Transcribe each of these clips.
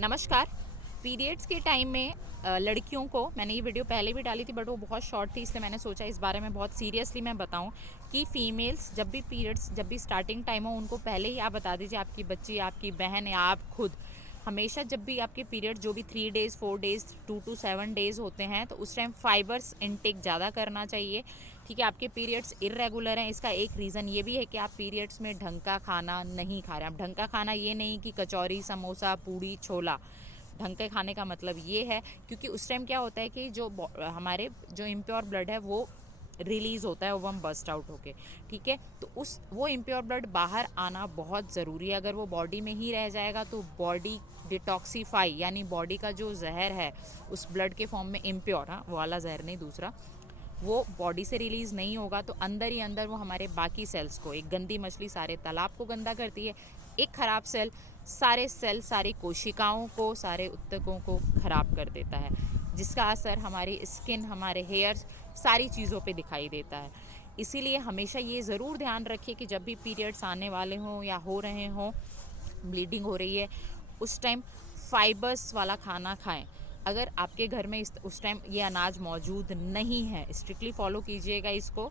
नमस्कार। पीरियड्स के टाइम में लड़कियों को, मैंने ये वीडियो पहले भी डाली थी बट वो बहुत शॉर्ट थी, इसलिए मैंने सोचा इस बारे में बहुत सीरियसली मैं बताऊं कि फ़ीमेल्स जब भी स्टार्टिंग टाइम हो, उनको पहले ही आप बता दीजिए, आपकी बच्ची, आपकी बहन या आप खुद, हमेशा जब भी आपके पीरियड जो भी 3 डेज़ 4 डेज़ 2 to 7 डेज़ होते हैं, तो उस टाइम फाइबर्स इनटेक ज़्यादा करना चाहिए। ठीक है, आपके पीरियड्स इरेगुलर हैं, इसका एक रीज़न ये भी है कि आप पीरियड्स में ढंग का खाना नहीं खा रहे हैं। अब ढंग का खाना ये नहीं कि कचौरी, समोसा, पूड़ी, छोला। ढंग के खाने का मतलब ये है क्योंकि उस टाइम क्या होता है कि हमारे जो इम्प्योर ब्लड है वो रिलीज़ होता है, ओवम बस्ट आउट होके। ठीक है, तो उस वो इम्प्योर ब्लड बाहर आना बहुत ज़रूरी है। अगर वो बॉडी में ही रह जाएगा तो बॉडी डिटॉक्सीफाई, यानी बॉडी का जो जहर है उस ब्लड के फॉर्म में इम्प्योर, हाँ, वो वाला जहर नहीं, दूसरा, वो बॉडी से रिलीज़ नहीं होगा तो अंदर ही अंदर वो हमारे बाकी सेल्स को, एक गंदी मछली सारे तालाब को गंदा करती है, एक ख़राब सेल सारी कोशिकाओं को, सारे ऊतकों को ख़राब कर देता है, जिसका असर हमारी स्किन, हमारे हेयर, सारी चीज़ों पे दिखाई देता है। इसीलिए हमेशा ये ज़रूर ध्यान रखिए कि जब भी पीरियड्स आने वाले हों या हो रहे हों, ब्लीडिंग हो रही है, उस टाइम फाइबर्स वाला खाना खाएं। अगर आपके घर में उस टाइम ये अनाज मौजूद नहीं है, स्ट्रिक्टली फॉलो कीजिएगा इसको।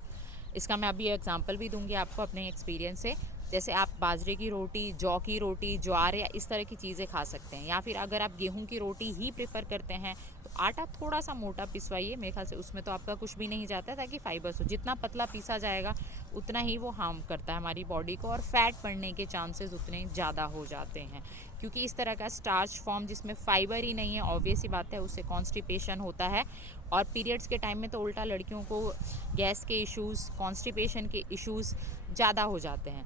इसका मैं अभी एग्जांपल भी दूंगी आपको अपने एक्सपीरियंस से। जैसे आप बाजरे की रोटी, जौ की रोटी, ज्वार या इस तरह की चीज़ें खा सकते हैं, या फिर अगर आप गेहूं की रोटी ही प्रेफर करते हैं तो आटा थोड़ा सा मोटा पिसवाइए, मेरे ख्याल से उसमें तो आपका कुछ भी नहीं जाता है, ताकि फाइबर्स हो। जितना पतला पीसा जाएगा उतना ही वो हार्म करता है हमारी बॉडी को, और फैट बढ़ने के चांसेस उतने ज़्यादा हो जाते हैं, क्योंकि इस तरह का स्टार्च फॉर्म जिसमें फाइबर ही नहीं है, ऑब्वियस ही बात है, उससे कॉन्स्टिपेशन होता है। और पीरियड्स के टाइम में तो उल्टा लड़कियों को गैस के इश्यूज़, कॉन्स्टिपेशन के इश्यूज़ ज़्यादा हो जाते हैं।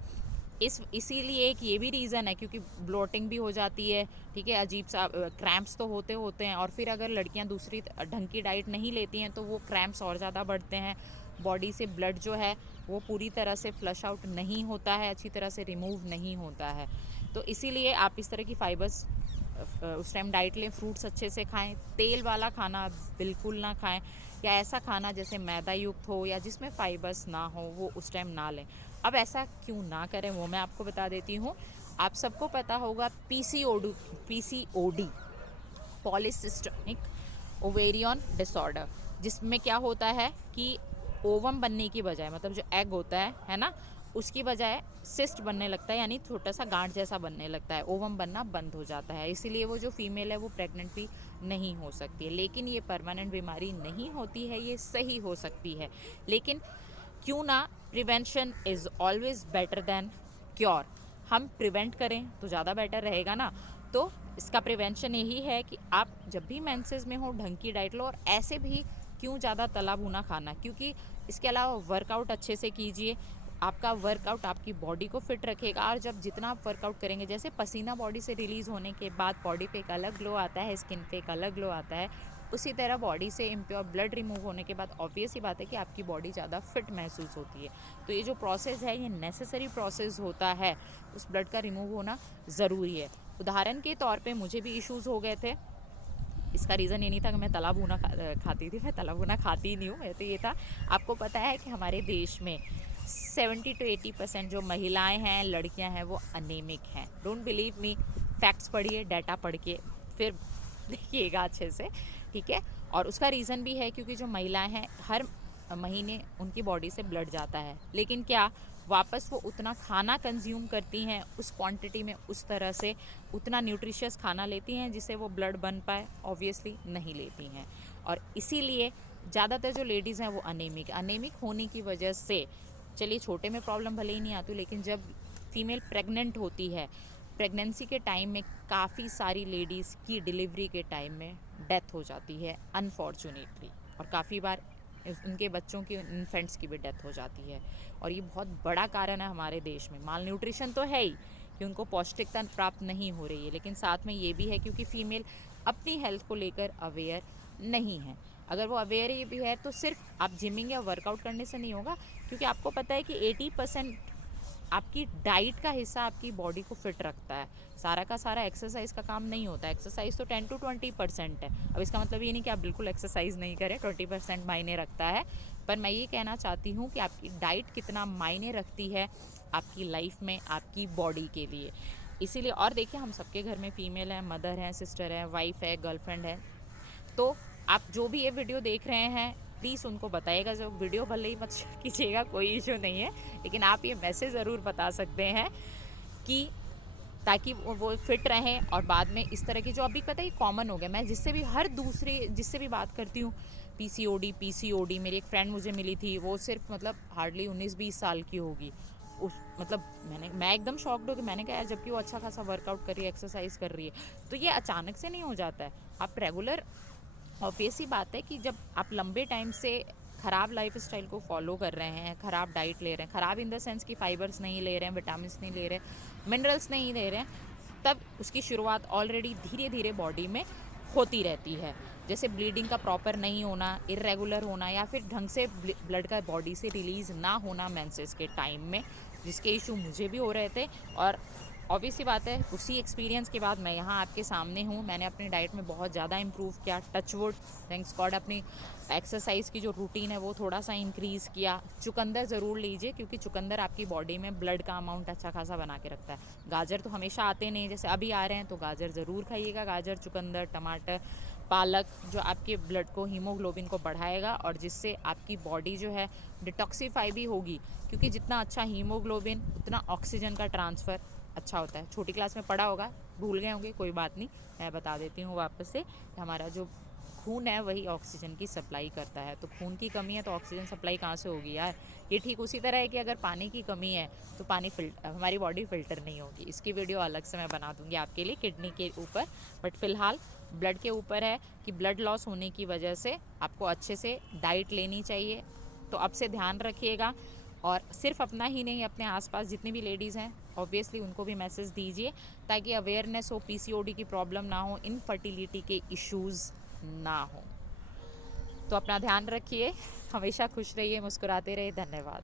इसीलिए एक ये भी रीज़न है, क्योंकि ब्लोटिंग भी हो जाती है। ठीक है, अजीब सा क्रैम्प्स तो होते होते हैं, और फिर अगर लड़कियां दूसरी ढंग की डाइट नहीं लेती हैं तो वो क्रैम्प्स और ज़्यादा बढ़ते हैं। बॉडी से ब्लड जो है वो पूरी तरह से फ्लश आउट नहीं होता है, अच्छी तरह से रिमूव नहीं होता है। तो इसीलिए आप इस तरह की फाइबर्स उस टाइम डाइट लें, फ्रूट्स अच्छे से खाएं, तेल वाला खाना बिल्कुल ना खाएं, या ऐसा खाना जैसे मैदा युक्त हो या जिसमें फाइबर्स ना हो वो उस टाइम ना लें। अब ऐसा क्यों ना करें वो मैं आपको बता देती हूँ। आप सबको पता होगा पीसीओडी, पॉलीसिस्टिक ओवेरियन डिसऑर्डर, जिसमें क्या होता है कि ओवम बनने की बजाय, मतलब जो एग होता है ना, उसकी बजाय सिस्ट बनने लगता है, यानी छोटा सा गांठ जैसा बनने लगता है, ओवम बनना बंद हो जाता है। इसीलिए वो जो फीमेल है वो प्रेग्नेंट भी नहीं हो सकती है। लेकिन ये परमानेंट बीमारी नहीं होती है, ये सही हो सकती है। लेकिन क्यों ना, prevention is always better than cure. हम प्रिवेंट करें तो ज़्यादा बेटर रहेगा ना। तो इसका प्रिवेंशन यही है कि आप जब भी मेंसेस में हो ढंग की डाइट लो, और ऐसे भी क्यों ज़्यादा तला भुना खाना, क्योंकि इसके अलावा वर्कआउट अच्छे से कीजिए। आपका वर्कआउट आपकी बॉडी को फिट रखेगा, और जब जितना आप वर्कआउट करेंगे, जैसे पसीना बॉडी से रिलीज़ होने के बाद बॉडी पे एक अलग ग्लो आता है, स्किन पे एक अलग ग्लो आता है, उसी तरह बॉडी से इम्प्योर ब्लड रिमूव होने के बाद ऑब्वियस ही बात है कि आपकी बॉडी ज़्यादा फिट महसूस होती है। तो ये जो प्रोसेस है ये नेसेसरी प्रोसेस होता है, उस ब्लड का रिमूव होना ज़रूरी है। उदाहरण के तौर पे मुझे भी इश्यूज़ हो गए थे। इसका रीज़न ये नहीं था कि मैं तला भुना खाती थी, मैं तला भुना खाती ही नहीं हूँ। तो ये था, आपको पता है कि हमारे देश में 70 to 80% जो महिलाएं हैं, लड़कियां हैं, वो अनेमिक हैं। डोंट बिलीव मी, फैक्ट्स पढ़िए, डाटा पढ़ के फिर देखिएगा अच्छे से। ठीक है, और उसका रीज़न भी है क्योंकि जो महिलाएं हैं, हर महीने उनकी बॉडी से ब्लड जाता है, लेकिन क्या वापस वो उतना खाना कंज्यूम करती हैं, उस क्वांटिटी में, उस तरह से उतना न्यूट्रिशियस खाना लेती हैं जिससे वो ब्लड बन पाए? ऑब्वियसली नहीं लेती हैं। और इसीलिए ज़्यादातर जो लेडीज़ हैं वो अनेमिक होने की वजह से, चलिए छोटे में प्रॉब्लम भले ही नहीं आती, लेकिन जब फीमेल प्रेग्नेंट होती है, प्रेगनेंसी के टाइम में काफ़ी सारी लेडीज़ की डिलीवरी के टाइम में डेथ हो जाती है अनफॉर्चुनेटली, और काफ़ी बार उनके बच्चों की, इन्फेंट्स की भी डेथ हो जाती है। और ये बहुत बड़ा कारण है हमारे देश में। माल न्यूट्रिशन तो है ही कि उनको पौष्टिकता प्राप्त नहीं हो रही है, लेकिन साथ में ये भी है क्योंकि फीमेल अपनी हेल्थ को लेकर अवेयर नहीं है। अगर वो अवेयर ही भी है तो सिर्फ आप जिमिंग या वर्कआउट करने से नहीं होगा, क्योंकि आपको पता है कि 80% आपकी डाइट का हिस्सा आपकी बॉडी को फिट रखता है। सारा का सारा एक्सरसाइज का काम नहीं होता है। एक्सरसाइज तो 10 to 20% है। अब इसका मतलब ये नहीं कि आप बिल्कुल एक्सरसाइज नहीं करें, 20% मायने रखता है। पर मैं ये कहना चाहती हूँ कि आपकी डाइट कितना मायने रखती है आपकी लाइफ में, आपकी बॉडी के लिए। इसीलिए, और देखिए हम सबके घर में फीमेल है, मदर है, सिस्टर है, वाइफ है, गर्लफ्रेंड है, तो आप जो भी ये वीडियो देख रहे हैं प्लीज़ उनको बताइएगा। जो वीडियो भले ही मत शेयर कीजिएगा, कोई इशू नहीं है, लेकिन आप ये मैसेज ज़रूर बता सकते हैं कि ताकि वो फिट रहें। और बाद में इस तरह की जो अभी पता ही कॉमन हो गया, मैं जिससे भी हर दूसरे जिससे भी बात करती हूँ, पीसीओडी। मेरी एक फ्रेंड मुझे मिली थी, वो सिर्फ मतलब हार्डली 19-20 साल की होगी। उस मतलब मैं एकदम शॉक्ड हो कि मैंने कहा यार, जबकि वो अच्छा खासा वर्कआउट कर रही है, एक्सरसाइज कर रही है। तो ये अचानक से नहीं हो जाता है, आप रेगुलर, ऑब्वियस ही बात है कि जब आप लंबे टाइम से ख़राब लाइफ स्टाइल को फॉलो कर रहे हैं, ख़राब डाइट ले रहे हैं, ख़राब इन द सेंस कि फाइबर्स नहीं ले रहे हैं, विटामिन नहीं ले रहे हैं, मिनरल्स नहीं ले रहे हैं, तब उसकी शुरुआत ऑलरेडी धीरे धीरे बॉडी में होती रहती है। जैसे ब्लीडिंग का प्रॉपर नहीं होना, इरेगुलर होना, या फिर ढंग से ब्लड का बॉडी से रिलीज़ ना होना मेंसेस के टाइम में, जिसके इशू मुझे भी हो रहे थे। और ऑब्वियस सी बात है, उसी एक्सपीरियंस के बाद मैं यहाँ आपके सामने हूँ। मैंने अपनी डाइट में बहुत ज़्यादा इम्प्रूव किया, टच वुड, थैंक्स गॉड। अपनी एक्सरसाइज की जो रूटीन है वो थोड़ा सा इंक्रीज़ किया। चुकंदर ज़रूर लीजिए, क्योंकि चुकंदर आपकी बॉडी में ब्लड का अमाउंट अच्छा खासा बना के रखता है। गाजर तो हमेशा आते नहीं, जैसे अभी आ रहे हैं, तो गाजर ज़रूर खाइएगा। गाजर, चुकंदर, टमाटर, पालक, जो आपके ब्लड को, हीमोग्लोबिन को बढ़ाएगा, और जिससे आपकी बॉडी जो है डिटॉक्सीफाई भी होगी, क्योंकि जितना अच्छा हीमोग्लोबिन उतना ऑक्सीजन का ट्रांसफ़र अच्छा होता है। छोटी क्लास में पढ़ा होगा, भूल गए होंगे, कोई बात नहीं, मैं बता देती हूँ वापस से। हमारा जो खून है वही ऑक्सीजन की सप्लाई करता है, तो खून की कमी है तो ऑक्सीजन सप्लाई कहाँ से होगी यार। ये ठीक उसी तरह है कि अगर पानी की कमी है तो पानी हमारी बॉडी फ़िल्टर नहीं होगी। इसकी वीडियो अलग से मैं बना दूँगी आपके लिए किडनी के ऊपर, बट फ़िलहाल ब्लड के ऊपर है कि ब्लड लॉस होने की वजह से आपको अच्छे से डाइट लेनी चाहिए। तो अब से ध्यान रखिएगा, और सिर्फ अपना ही नहीं, अपने आसपास जितनी भी लेडीज़ हैं ऑब्वियसली उनको भी मैसेज दीजिए, ताकि अवेयरनेस हो, पीसीओडी की प्रॉब्लम ना हो, इनफर्टिलिटी के इश्यूज़ ना हो। तो अपना ध्यान रखिए, हमेशा खुश रहिए, मुस्कुराते रहिए। धन्यवाद।